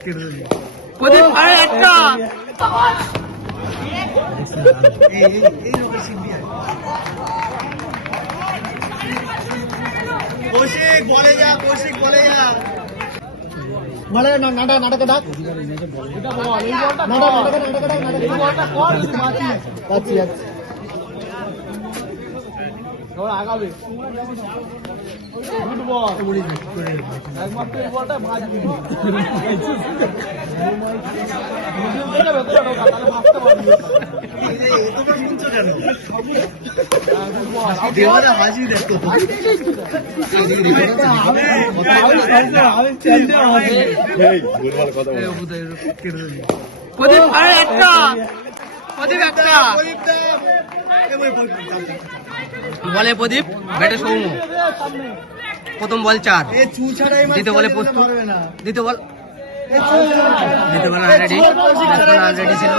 প্রদীপ আরে একটা? কৌশিক বলে যা কৌশিক বলে যা। বলে না নাটা নাটকে ডাক। নাটা নাটকে নাটকে ডাক নাটকে আচ্ছা হাসি দেখো প্রদীপ একটা। প্রদীপ একটা বলে প্রদীপ ব্যাটে সৌম্য। প্রথম বল চার। দিতে বলে প্রস্তুত। দিতে বল। দিতে বল ছিল।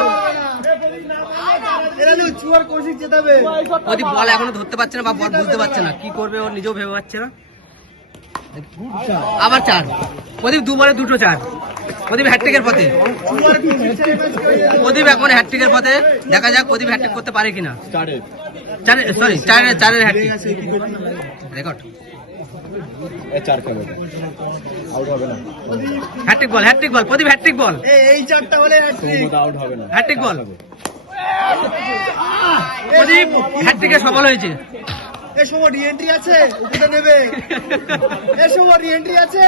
প্রদীপ বল এখনও ধরতে পারছে না বা বল বুঝতে পারছে না। কি করবে ও নিজেও ভেবে পাচ্ছে না। আবার চার। প্রদীপ দু বলে দুটো চার। প্রদীপ হ্যাট্রিকের পথে। প্রদীপ এখন হ্যাট্রিকের পথে। দেখা যাক প্রদীপ হ্যাট্রিক করতে পারে কিনা। সরি চারের চারের হ্যাট্রিক? রেকর্ড বল প্রদীপ সফল হয়েছে। এ সময় রিএন্ট্রি আছে উপরে নেবে। এ সময় রিএন্ট্রি আছে।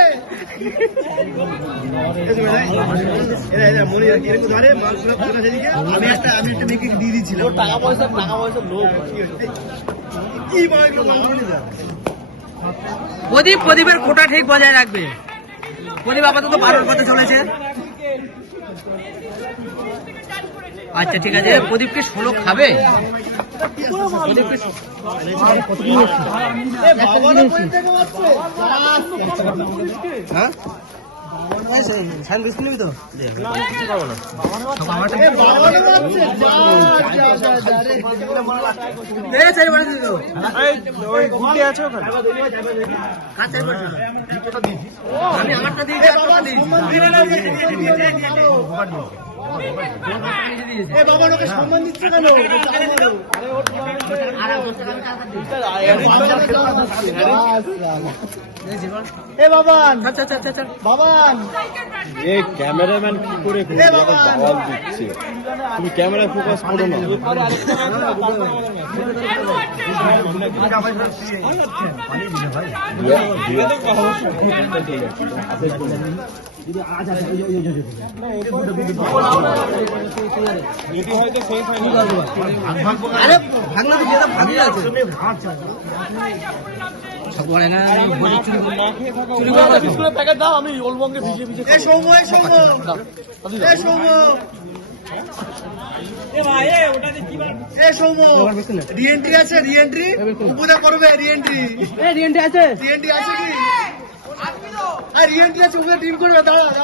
মনে আমি একটা আমি একটা মেয়েকে দিয়ে দিয়েছিলাম টাকা পয়সা টাকা পয়সা লোক কি বলে এগুলো মাল ধরে যা প্রদীপ প্রদীপের কোটা ঠিক বজায় রাখবে। প্রদীপ আপাতত বারোর পথে চলেছে। আচ্ছা ঠিক আছে। প্রদীপকে ষোলো খাবে? হ্যাঁ? বিস্কুট নিবি তো আমি আমারটা দিয়ে এ বাবা এ ওকে সম্মান দিচ্ছে কেন? এ বাবান। আচ্ছা আচ্ছা আচ্ছা আচ্ছা। বাবান। এই ক্যামেরাম্যান কি করে এ। বল দিচ্ছে। তুমি ক্যামেরা ফোকাস করো না। আরে ভাগনা তো যেটা ভাগই আছে। রিএন্ট্রি আছে রিএন্ট্রি করবে রিএন্ট্রি রিয়েন্টি আছে। রিএন্ট্রি আছে কি? আর রিএন্ট্রি আছে উপদা টিম করবে দাঁড়া দাঁড়া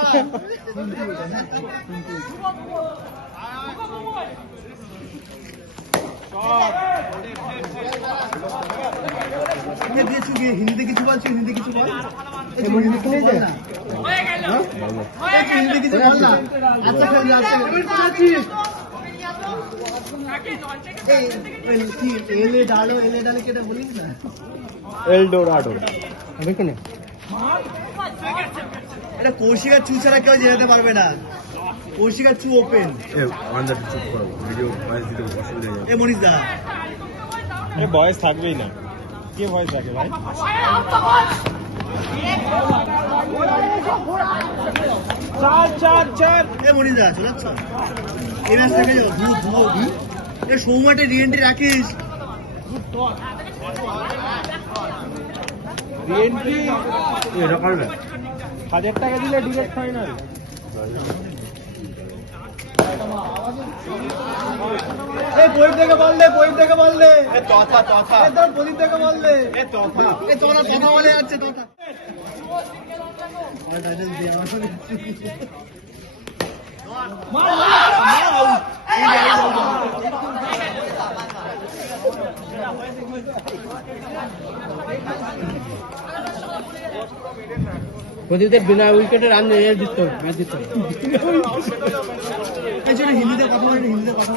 কে দিয়েছু কি হিন্দিতে কিছু বলছো হিন্দি কিছু বল এ তুই হিন্দি শুনে যা এ তুই হিন্দি কিছু বল না আচ্ছা খেলি আছে এই এই, কি এলে ডালো এলে ডালে কেটে বলিস না এলডোরাডো এটা কৌশিকার চু ছাড়া কেউ যেতে পারবে না। কৌশিকার চু ওপেন এ আমাদের চুপ করো ভিডিও ভয়েস দিতে অসুবিধা এ মনীষ দা। ভয়েস থাকবেই না। কে ভয়েস রাখে ভাই? এ মনীষ দা চলাচ্ছ এই ম্যাচ থেকে যাও। ধু ধু এ সৌমাটে রিএন্ট্রি রাখিস এটা পারবে হাজার টাকা দিলে ডিরেক্ট ফাইনাল এ বই থেকে বল দে থেকে বল এ তথা তথা। এ প্রদীপ থেকে বল দে। এ তোরা কথা বলে যাচ্ছে তথা। প্রদীপদের বিনা উইকেটে রান নিয়ে হবে ম্যাচ হবে। হিন্দিতে কথা বলে হিন্দিতে কথা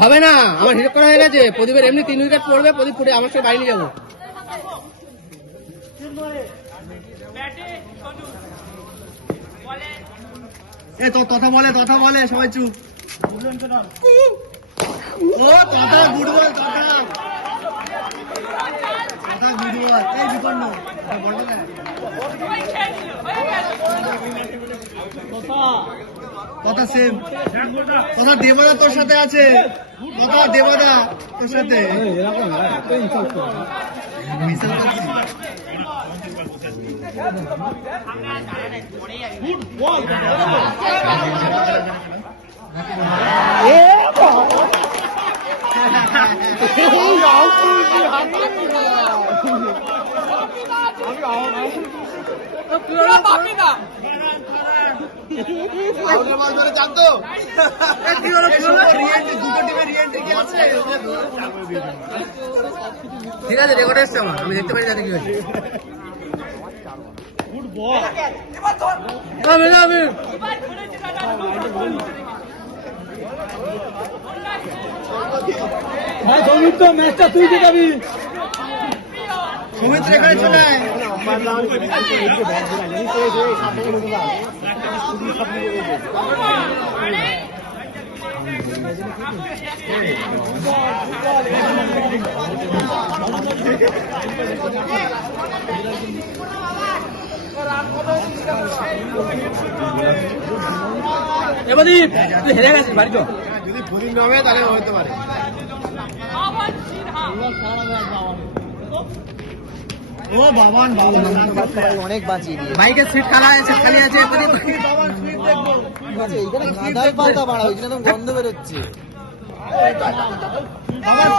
হবে না আমার হিরো করা হয়ে গেছে। প্রদীপের এমনি তিন উইকেট পড়বে প্রদীপ পড়ে আমার সাথে বাইরে যাব। এ তো কথা বলে কথা বলে সবাই চুপ। ও কথা গুড বল কথা। কথা গুড বল এই বিপন্ন। বলবে না কথা সেম কথা দেবদা তোর সাথে আছে। কথা দেবদা তোর সাথে করছি। এ, কি হলো, কি হলো? Re-entry, দুটো টিমের re-entry কি আছে? ঠিক আছে রেকর্ড এসছে আমার। আমি দেখতে পাই যাতে কি হয়েছে। আমি আমি সৌমিত্র এখানে চলে আয়। এ হেরে গেছিস বাড়ি চল। যদি প্রদীপ নামে তাহলে হতে পারে। ও বাবান বাবান অনেক বাঁচিয়ে দিয়ে বাইকের সিট খালি আছে খালি আছে এইখানে পাতা বাড়া ওইখানে গন্ধ বেরোচ্ছে। দেখব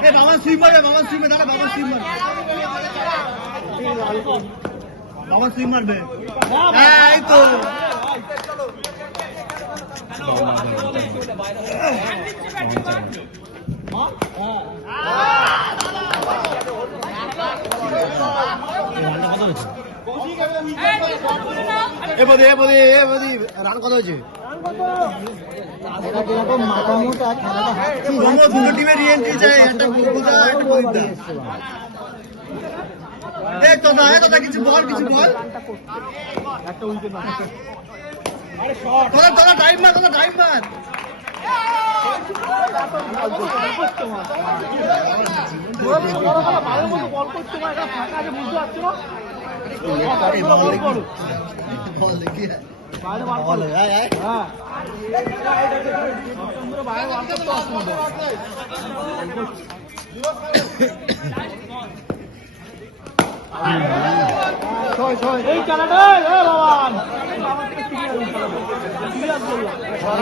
এ বাবান সুইপ মারবে বাবান সুইপ দাঁড়া বাবান সুইপ মারবে বাবান মারবে। এই তো। রান কত হয়েছে? দুটো টিমের রিএন্ট্রি চাই, একটা বুকুদা একটা কিছু বল কিছু বল তোরা তোরা ড্রাইভ মার তোরা ড্রাইভ মার এই বল দেখি বল দেখি বল আয় আয়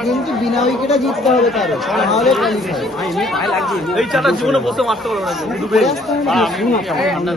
কিন্তু বিনা উইকেটে জিততে হবে তারও তাহলে এই চাটা জীবনে বসে মারতে পারব না